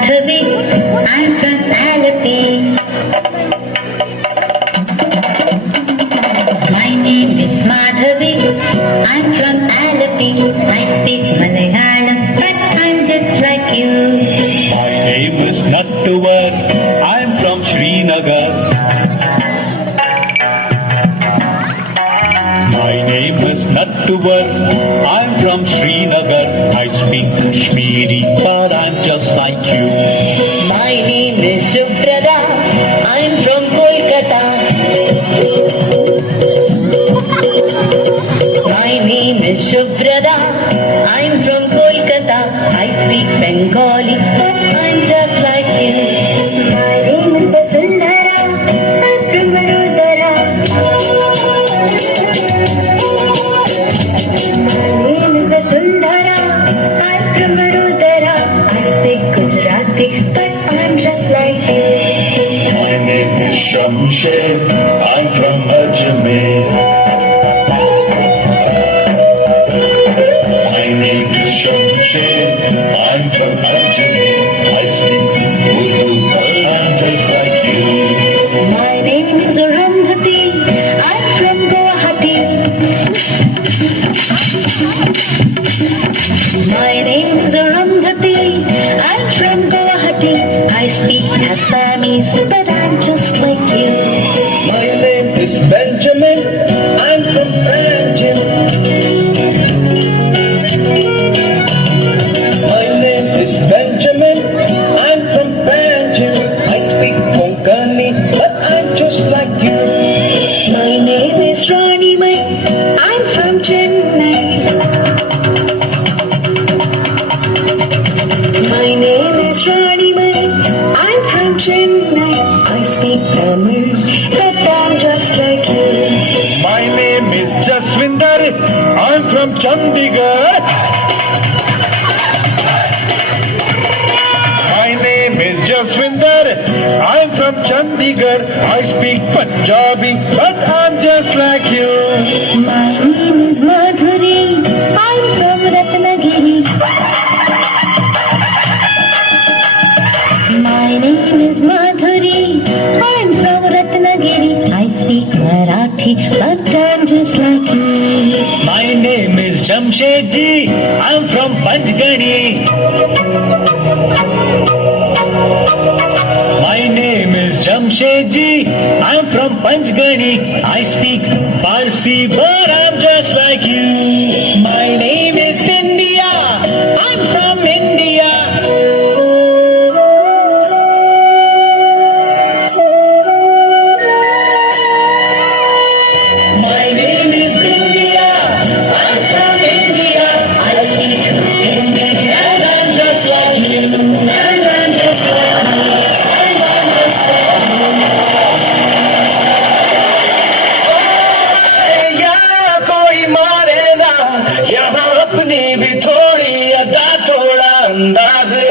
Madhavi. I'm from Alleppey. My name is Madhavi. I'm from Alleppey. I speak Malayalam, but I'm just like you. My name is Nattuvar. I'm from Srinagar. My name is Nattuvar. I'm from Srinagar. I speak Kashmiri, but I'm just like you. My name is Shubrada. I'm from Kolkata. My name is Shubrada. I'm from Kolkata. I speak Bengali, but I'm just like you. My name is Vasundhara. I'm from Vadodara. My name is Vasundhara. I'm from Vadodara. I speak Gujarati, but I'm just like you. My name is Shamsher. I'm from Ajmer. My name is Shamsher. I'm from Ajmer. I speak Urdu, but I'm just like you. My name is Arundhati. I'm from Guwahati. My name is Arundhati. I'm from Guwahati. I speak Assamese, but I'm just like you. My name is Benjamin. I'm from Panjim. My name is Benjamin. I'm from Panjim. I speak Konkani, but I'm just like you. My name is Rani Mai. I'm from Chennai. My name is Rani Mai. I'm from Chennai. I speak Tamil, but I'm just like you. My name is Jaswinder. I'm from Chandigarh. My name is Jaswinder. I'm from Chandigarh. I speak Punjabi, but I'm just like you. My name is Madhuri. I'm from Ratnagiri. My name is Madhuri. I'm from Ratnagiri. I speak Marathi, but I'm just like you. My name is Jamshedji. I'm from Panchgani. My name is Jamshedji. I'm from Panchgani. I speak Parsi, but I'm just like you. My name is India. I'm from India. My name is India. I'm from India. I speak Hindi, and I'm just like you. And I'm just like you. And I'm just like you. यहाँ कोई मारे ना, यहाँ अपनी भी थोड़ी अदा, थोड़ा अंदाज है।